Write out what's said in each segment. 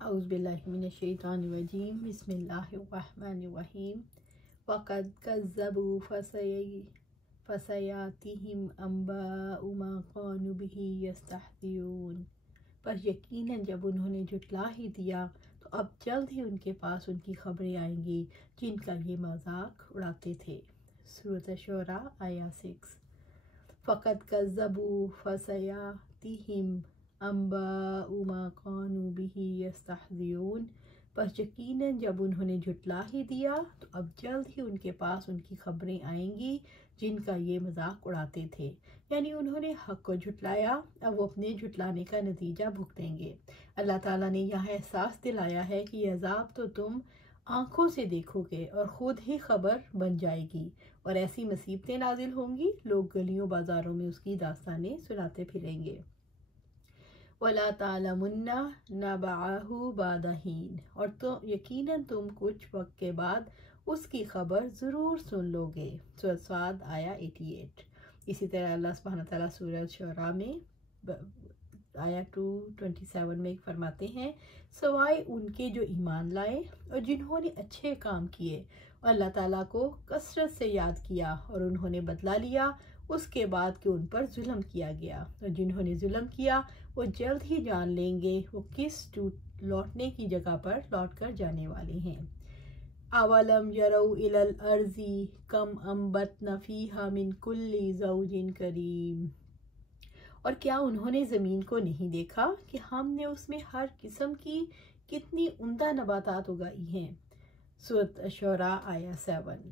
اعوذ باللہ من الشیطان الرجیم بسم اللہ الرحمن الرحیم وقد کذبوا فسیاتہم انباء ما كانوا به یستہزئون، پس یقیناً جب انہوں نے جھٹلا ہی دیا تو اب جلد ہی ان کے پاس ان کی خبریں آئیں گی جن کا یہ مذاق اڑاتے تھے۔ سورۃ شعراء آیا 6۔ فقد کذبوا فسیاتہم انباء ما كانوا به یستہزئون، پس یقیناً جب انہوں نے جھٹلا ہی دیا تو اب جلد ہی ان کے پاس ان کی خبریں آئیں گی جن کا یہ مذاق اڑاتے تھے، یعنی انہوں نے حق کو جھٹلایا، اب وہ اپنے جھٹلانے کا نتیجہ بھگتیں گے۔ اللہ تعالیٰ نے یہاں احساس دلایا ہے کہ یہ عذاب تو تم آنکھوں سے دیکھو گے اور خود ہی خبر بن جائے گی، اور ایسی مصیبتیں نازل ہوں گی، لوگ گلیوں بازاروں میں اس کی داستانیں سناتے پھریں گے۔ وَلَا تَعْلَمُنَّ نَبَعَهُ بَعْدَ حِینٍ، اور تو یقیناً تم کچھ وقت کے بعد اس کی خبر ضرور سن لو گے۔ سورۃ صاد آیا 88۔ اسی طرح اللہ سبحانہ تعالیٰ سورۃ شعراء میں آیا 227 میں فرماتے ہیں، سوائے ان کے جو ایمان لائے اور جنہوں نے اچھے کام کیے اور اللہ تعالیٰ کو کثرت سے یاد کیا اور انہوں نے بدلہ لیا اس کے بعد کہ ان پر ظلم کیا گیا، اور جنہوں نے ظلم کیا وہ جلد ہی جان لیں گے وہ کس لوٹنے کی جگہ پر لوٹ کر جانے والے ہیں۔ اولم یروا الی الارض کم انبتنا فیہا من کل زوج کریم، اور کیا انہوں نے زمین کو نہیں دیکھا کہ ہم نے اس میں ہر قسم کی کتنی عمدہ نباتات اگائی ہیں۔ سورۃ شعراء آیا 7۔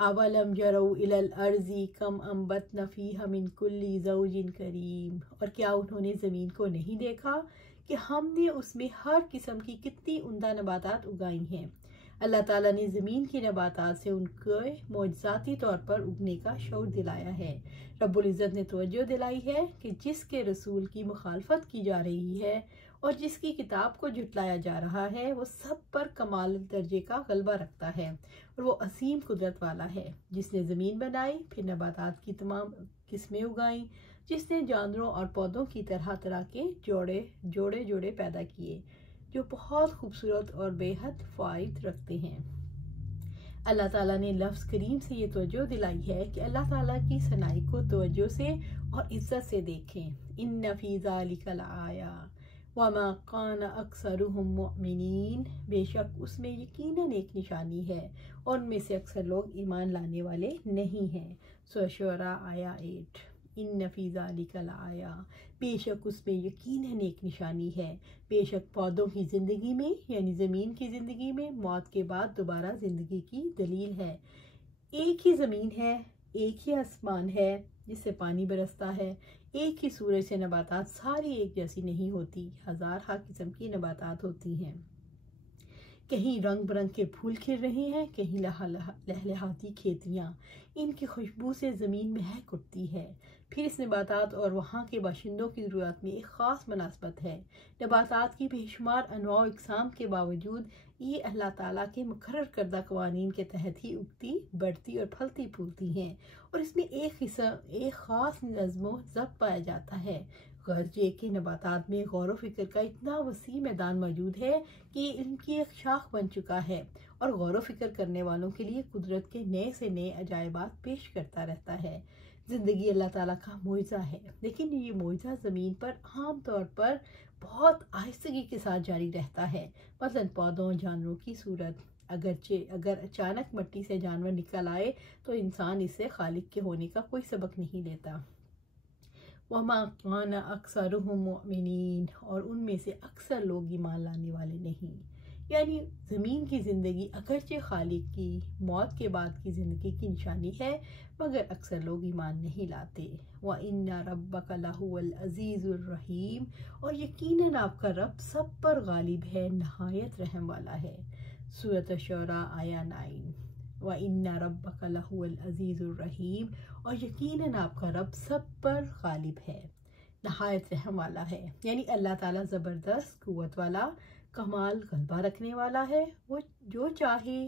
اولم یروا الی الارض کم انبتنا فیہا من کل زوج کریم، اور کیا انہوں نے زمین کو نہیں دیکھا کہ ہم نے اس میں ہر قسم کی کتنی عمدہ نباتات اگائی ہیں۔ اللہ تعالیٰ نے زمین کی نباتات سے ان کے معجزاتی طور پر اگنے کا شعور دلایا ہے۔ رب العزت نے توجہ دلائی ہے کہ جس کے رسول کی مخالفت کی جا رہی ہے اور جس کی کتاب کو جھٹلایا جا رہا ہے وہ سب پر کمال درجے کا غلبہ رکھتا ہے، اور وہ عظیم قدرت والا ہے، جس نے زمین بنائی، پھر نباتات کی تمام قسمیں اگائیں، جس نے جانوروں اور پودوں کی طرح طرح کے جوڑے پیدا کیے جو بہت خوبصورت اور بے حد فوائد رکھتے ہیں۔ اللہ تعالیٰ نے لفظ کریم سے یہ توجہ دلائی ہے کہ اللہ تعالیٰ کی صنائی کو توجہ سے اور عزت سے دیکھیں۔ ان فی ذلک لآیہ وما کان اکثرهم مؤمنین، بے شک اس میں یقیناً ایک نشانی ہے اور ان میں سے اکثر لوگ ایمان لانے والے نہیں ہیں۔ سورۃ شعراء آیا 8۔ ان فی ذلک لآیہ، بے شک اس میں یقیناً ایک نشانی ہے، بے شک پودوں کی زندگی میں یعنی زمین کی زندگی میں موت کے بعد دوبارہ زندگی کی دلیل ہے۔ ایک ہی زمین ہے، ایک ہی آسمان ہے جس سے پانی برستا ہے، ایک ہی سورج سے نباتات ساری ایک جیسی نہیں ہوتی، ہزارہ قسم کی نباتات ہوتی ہیں۔ کہیں رنگ برنگ کے پھول کھل رہے ہیں، کہیں لہلہاتی کھیتیاں، ان کی خوشبو سے زمین مہک اٹھتی ہے۔ پھر اس نباتات اور وہاں کے باشندوں کی ضرورت میں ایک خاص مناسبت ہے۔ نباتات کی بے شمار انواع و اقسام کے باوجود یہ اللہ تعالیٰ کے مقرر کردہ قوانین کے تحت ہی اگتی، بڑھتی اور پھلتی پھولتی ہیں، اور اس میں ایک خاص نظم و ضبط پایا جاتا ہے۔ غرض یہ کہ نباتات میں غور و فکر کا اتنا وسیع میدان موجود ہے کہ یہ علم کی ایک شاخ بن چکا ہے، اور غور و فکر کرنے والوں کے لیے قدرت کے نئے سے نئے عجائبات پیش کرتا رہتا ہے۔ زندگی اللہ تعالیٰ کا معجزہ ہے، لیکن یہ معجزہ زمین پر عام طور پر بہت آہستگی کے ساتھ جاری رہتا ہے۔ مثلاً پودوں جانوروں کی صورت، اگر اچانک مٹی سے جانور نکل آئے تو انسان اس سے خالق کے ہونے کا کوئی سبق نہیں لیتا۔ وَمَا كَانَ أَكْثَرُهُم مُؤْمِنِينَ، اور ان میں سے اکثر لوگ ایمان لانے والے نہیں۔ یعنی زمین کی زندگی اگرچہ خالق کی موت کے بعد کی زندگی کی نشانی ہے، مگر اکثر لوگ ایمان نہیں لاتے۔ وَإِنَّ رَبَّكَ لَهُوَ الْعَزِيزُ الرَّحِيمُ، اور یقیناً آپ کا رب سب پر غالب ہے، نہایت رحم والا ہے۔ سورۃ شعراء آیا 9۔ وَإِنَّ رَبَّكَ لَهُوَ الْعَزِيزُ الرَّحِيمُ، اور یقیناً آپ کا رب سب پر غالب ہے، نہایت رحم والا ہے، یعنی اللہ تعالیٰ زبردست قوت والا، کمال غلبہ رکھنے والا ہے۔ وہ جو چاہے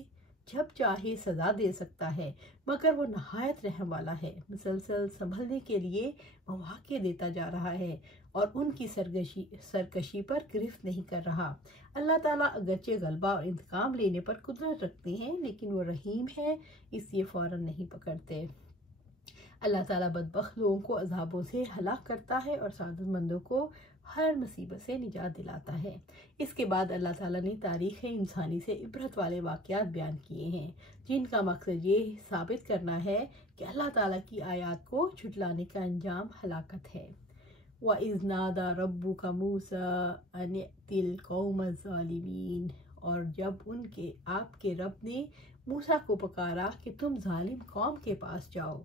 جب چاہے سزا دے سکتا ہے، مگر وہ نہایت رحم والا ہے، مسلسل سنبھلنے کے لیے مواقع دیتا جا رہا ہے اور ان کی سرکشی پر گرفت نہیں کر رہا۔ اللہ تعالیٰ اگرچہ غلبہ اور انتقام لینے پر قدرت رکھتے ہیں، لیکن وہ رحیم ہے، اس لیے فوراً نہیں پکڑتے۔ اللہ تعالیٰ بدبخت لوگوں کو عذابوں سے ہلاک کرتا ہے اور سعادت مندوں کو ہر مصیبت سے نجات دلاتا ہے۔ اس کے بعد اللہ تعالیٰ نے تاریخ انسانی سے عبرت والے واقعات بیان کیے ہیں، جن کا مقصد یہ ثابت کرنا ہے کہ اللہ تعالیٰ کی آیات کو جھٹلانے کا انجام ہلاکت ہے۔ وَإِذْ نَادَى رَبُّكَ مُوسَىٰ أَنِ ائْتِ الْقَوْمَ الظَّالِمِينَ، اور جب آپ کے رب نے موسیٰ کو پکارا کہ تم ظالم قوم کے پاس جاؤ۔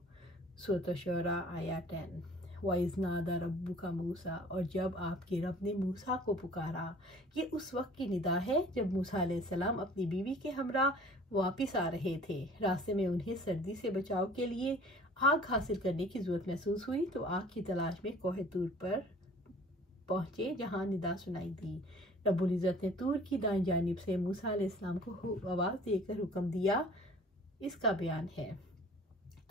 سورۃ الشعراء آیت 10۔ وَإِذْ نَادَى رَبُّكَ مُوسَىٰ، اور جب آپ کے رب نے موسیٰ کو پکارا، یہ اس وقت کی ندا ہے جب موسیٰ علیہ السلام اپنی بیوی کے ہمراہ واپس آ رہے تھے۔ راستے میں انہیں سردی سے بچاؤ کے لیے آگ حاصل کرنے کی ضرورت محسوس ہوئی تو آگ کی تلاش میں کوہ طور پر پہنچے، جہاں ندا سنائی دی۔ رب العزت نے طور کی دائیں جانب سے موسیٰ علیہ السلام کو آواز دے کر حکم دیا۔ اس کا بیان ہے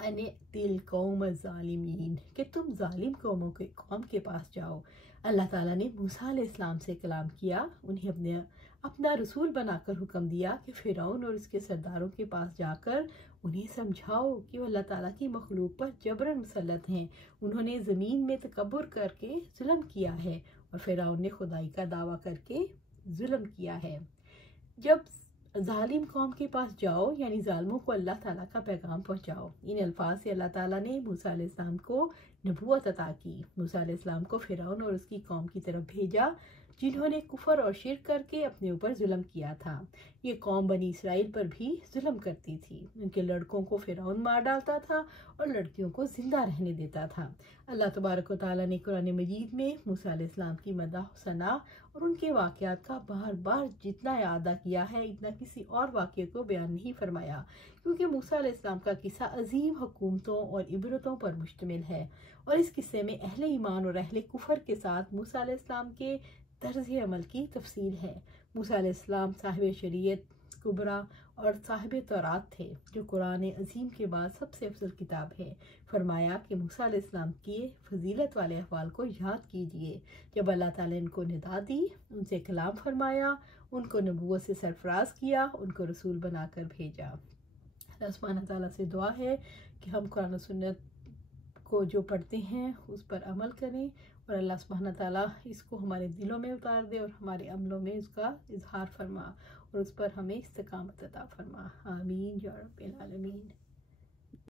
اَنِ ائْتِ الْقَوْمَ الظَّالِمِينَ، کہ تم ظالم قوم کے پاس جاؤ۔ اللہ تعالیٰ نے موسیٰ علیہ السلام سے کلام کیا، انہیں اپنا رسول بنا کر حکم دیا کہ فرعون اور اس کے سرداروں کے پاس جا کر انہیں سمجھاؤ کہ وہ اللہ تعالیٰ کی مخلوق پر جبراً مسلط ہیں۔ انہوں نے زمین میں تکبر کر کے ظلم کیا ہے اور فرعون نے خدائی کا دعویٰ کر کے ظلم کیا ہے۔ جب ظالم قوم کے پاس جاؤ یعنی ظالموں کو اللہ تعالیٰ کا پیغام پہنچاؤ۔ ان الفاظ سے اللہ تعالیٰ نے موسیٰ علیہ السلام کو نبوت عطا کی۔ موسیٰ علیہ السلام کو فرعون اور اس کی قوم کی طرف بھیجا، جنہوں نے کفر اور شرک کر کے اپنے اوپر ظلم کیا تھا۔ یہ قوم بنی اسرائیل پر بھی ظلم کرتی تھی، ان کے لڑکوں کو فرعون مار ڈالتا تھا اور لڑکیوں کو زندہ رہنے دیتا تھا۔ اللہ تبارک و تعالیٰ نے قرآن مجید میں موسیٰ علیہ السلام کی مدح و ثنا اور ان کے واقعات کا بار بار جتنا اعادہ کیا ہے، اتنا کسی اور واقعے کو بیان نہیں فرمایا، کیونکہ موسیٰ علیہ السلام کا قصہ عظیم حکومتوں اور عبرتوں پر مشتمل ہے، اور اس قصے میں اہل ایمان اور اہل کفر کے ساتھ موسیٰ علیہ السلام کے طرز عمل کی تفصیل ہے۔ موسیٰ علیہ السلام صاحب شریعت کبریٰ اور صاحب تورات تھے، جو قرآن عظیم کے بعد سب سے افضل کتاب ہے۔ فرمایا کہ موسیٰ علیہ السلام کی فضیلت والے احوال کو یاد کیجئے۔ جب اللہ تعالیٰ نے ان کو ندا دی، ان سے کلام فرمایا، ان کو نبوت سے سرفراز کیا، ان کو رسول بنا کر بھیجا۔ اللہ سبحانہ تعالیٰ سے دعا ہے کہ ہم قرآن و سنت کو جو پڑھتے ہیں اس پر عمل کریں، اور اللہ سبحانہ تعالیٰ اس کو ہمارے دلوں میں اتار دے اور ہمارے عملوں میں اس کا اظہار فرما اور اس پر ہمیں استقامت عطا فرما۔ آمین یا رب العالمین۔